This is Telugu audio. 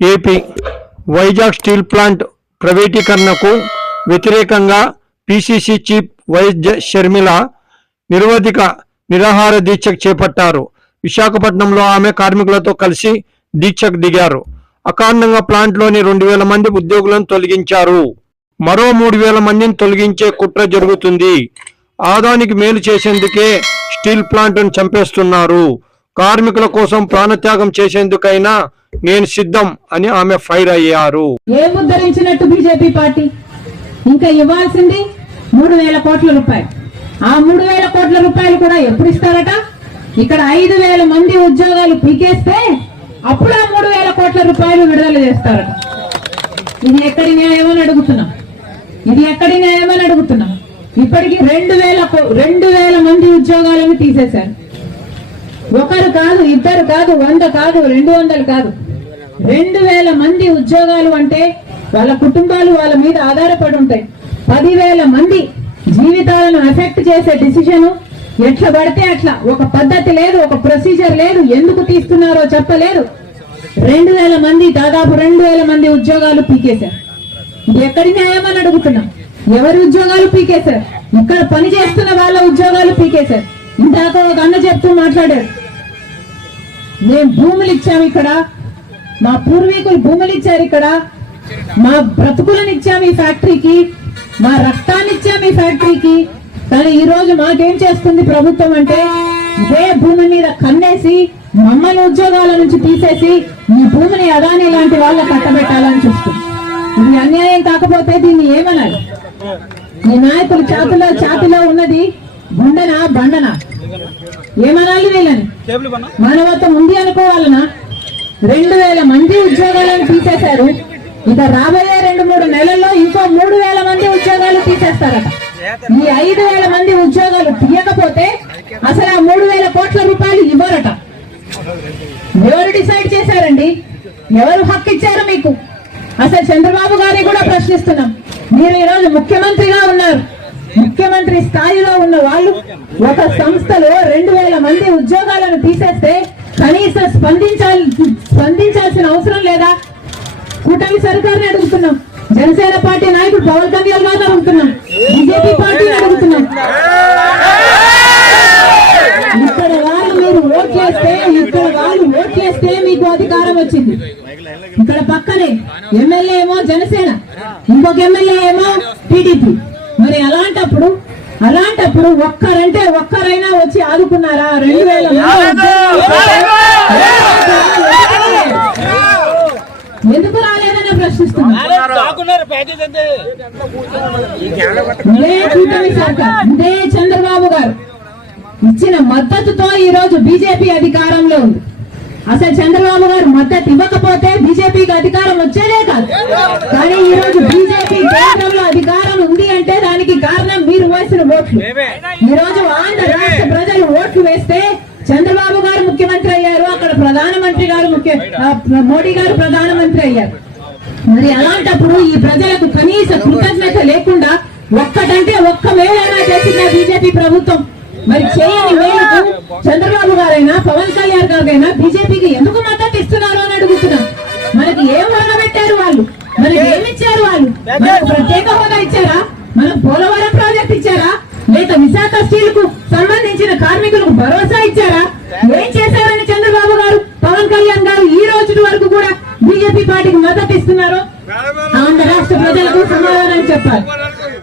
ఏపీ వైజాగ్ స్టీల్ ప్లాంట్ ప్రైవేటీకరణకు వ్యతిరేకంగా పిసిసి చీఫ్ వైద్య షర్మిల నిరవధిక నిరాహార దీక్ష చేపట్టారు. విశాఖపట్నంలో ఆమె కార్మికులతో కలిసి దీక్షకు దిగారు. అకారణంగా ప్లాంట్లోని రెండు వేల మంది ఉద్యోగులను తొలగించారు. మరో మూడు వేల మందిని తొలగించే కుట్ర జరుగుతుంది. ఆదానికి మేలు చేసేందుకే స్టీల్ ప్లాంట్ను చంపేస్తున్నారు. కార్మికుల కోసం ప్రాణత్యాగం చేసేందుకైనా నేను సిద్ధం అని ఆమె ఫైర్ అయ్యారు. ఏముద్ధరించినట్టు బిజెపి బీజేపీ పార్టీ? ఇంకా ఇవ్వాల్సింది మూడు వేల కోట్ల రూపాయలు. ఆ మూడు వేల కోట్ల రూపాయలు కూడా ఎప్పుడు ఇస్తారట? ఇక్కడ ఐదు వేల మంది ఉద్యోగాలు పీకేస్తే అప్పుడు ఆ మూడు వేల కోట్ల రూపాయలు విడుదల చేస్తారట. ఇది ఎక్కడి న్యాయం అని అడుగుతున్నాం. ఇది ఎక్కడి న్యాయం అని అడుగుతున్నాం. ఇప్పటికి రెండు వేల రెండు వేల మంది ఉద్యోగాలను తీసేశారు. ఒకరు కాదు ఇద్దరు కాదు వంద కాదు రెండు వందలు కాదు. రెండు వేల మంది ఉద్యోగాలు అంటే వాళ్ళ కుటుంబాలు వాళ్ళ మీద ఆధారపడి ఉంటాయి. పదివేల మంది జీవితాలను ఎఫెక్ట్ చేసే డిసిషన్ ఎట్లా పడితే అట్లా. ఒక పద్ధతి లేదు ఒక ప్రొసీజర్ లేదు ఎందుకు తీస్తున్నారో చెప్పలేదు రెండు వేల మంది దాదాపు రెండు వేల మంది ఉద్యోగాలు పీకేశారు. ఎక్కడి న్యాయమని అడుగుతున్నాం? ఎవరి ఉద్యోగాలు పీకేశారు? ఇక్కడ పని చేస్తున్న వాళ్ళ ఉద్యోగాలు పీకేశారు. ఇందాక ఒక అన్న చెప్తూ మాట్లాడారు మేము భూములు ఇచ్చాము ఇక్కడ. మా పూర్వీకులు భూములు ఇచ్చారు ఇక్కడ. మా బ్రతుకులను ఇచ్చాము ఈ ఫ్యాక్టరీకి. మా రక్తాన్ని ఇచ్చాము ఈ ఫ్యాక్టరీకి. కానీ ఈ రోజు మాకేం చేస్తుంది ప్రభుత్వం అంటే ఇదే భూమి మీద కన్నేసి మమ్మల్ని ఉద్యోగాల నుంచి తీసేసి ఈ భూమిని అదాని లాంటి వాళ్ళ కట్టబెట్టాలని చూస్తుంది. ఇది అన్యాయం కాకపోతే దీన్ని ఏమనాలి? మీ నాయకులు చాతిలో చాతిలో ఉన్నది గుండెనా బండనా? ఏమనాలి వీళ్ళని? మానవత్వం ఉంది అనుకోవాలనా? రెండు వేల మంది ఉద్యోగాలను తీసేశారు. ఇక రాబోయే రెండు మూడు నెలల్లో ఇంకో మూడు వేల మంది ఉద్యోగాలు తీసేస్తారట. ఈ ఐదు వేల మంది ఉద్యోగాలు తీయకపోతే అసలు ఆ మూడు వేల కోట్ల రూపాయలు ఇవ్వరట. ఎవరు డిసైడ్ చేశారండి? ఎవరు హక్కు ఇచ్చారు మీకు? అసలు చంద్రబాబు గారిని కూడా ప్రశ్నిస్తున్నాం. మీరు ఈరోజు ముఖ్యమంత్రిగా ఉన్నారు. స్థాయిలో ఉన్న వాళ్ళు ఒక సంస్థలో రెండు వేల మంది ఉద్యోగాలను తీసేస్తే కనీసం స్పందించాలి స్పందించాల్సిన అవసరం లేదా? కూటమి సర్కార్ని అడుగుతున్నాం. జనసేన పార్టీ నాయకుడు పవన్ కళ్యాణ్ గారిని అడుగుతున్నాం. బీజేపీ పార్టీని అడుగుతున్నాం. ఇక్కడ వాళ్ళు మీరు ఓట్ చేస్తే ఇక్కడ వాళ్ళు ఓట్ చేస్తే మీకు అధికారం వచ్చింది. ఇక్కడ పక్కనే ఎమ్మెల్యే ఏమో జనసేన ఇంకొక ఎమ్మెల్యే ఏమో టీడీపీ. మరి అలాంటప్పుడు అలాంటప్పుడు ఒక్కరంటే ఒక్కరైనా వచ్చి ఆదుకున్నారా? రెండు వేల ఎందుకు రాలేదని ప్రశ్నిస్తున్నా. కాకున్నారు ప్యాకేజ్ అంతే. ఇదే కూటమి సర్కార్ ఇదే చంద్రబాబు గారు. ఇచ్చిన మద్దతుతో ఈ రోజు బీజేపీ అధికారంలో ఉంది. అసలు చంద్రబాబు గారు మద్దతు ఇవ్వకపోతే బీజేపీకి అధికారం వచ్చేదే కాదు. కానీ ఈ రోజు బీజేపీ కేంద్రంలో అధికారం ఉంది అంటే దానికి కారణం మీరు వేసిన ఓట్లు ఈ రోజు ఆంధ్ర రాష్ట్ర ప్రజలు ఓట్లు వేస్తే చంద్రబాబు గారు ముఖ్యమంత్రి అయ్యారు అక్కడ ప్రధానమంత్రి గారు ముఖ్య మోడీ గారు ప్రధానమంత్రి అయ్యారు. మరి అలాంటప్పుడు ఈ ప్రజలకు కనీస కృతజ్ఞత లేకుండా ఒక్కటంటే ఒక్క మేలైనా చేసిందా బీజేపీ ప్రభుత్వం? మరి చేయని మేలకు చంద్రబాబు గారైనా పవన్ కళ్యాణ్ గారైనా బీజేపీకి ఎందుకు మద్దతు ఇస్తున్నారు అని అడుగుతున్నాం. మనకి ఏం పెట్టారు వాళ్ళు? మనకి ఏమి ఇచ్చారు వాళ్ళు? మనకు ప్రత్యేక హోదా ఇచ్చారా? మనకు పోలవరం లేక విశాఖ స్టీల్కు సంబంధించిన కార్మికులకు భరోసా ఇచ్చారా? ఏం చేశారని చంద్రబాబు గారు? పవన్ కళ్యాణ్ గారు ఈ రోజు వరకు కూడా బీజేపీ పార్టీకి మద్దతు ఇస్తున్నారు? ఆంధ్ర రాష్ట్ర ప్రజలకు సమాధానం చెప్పాలి.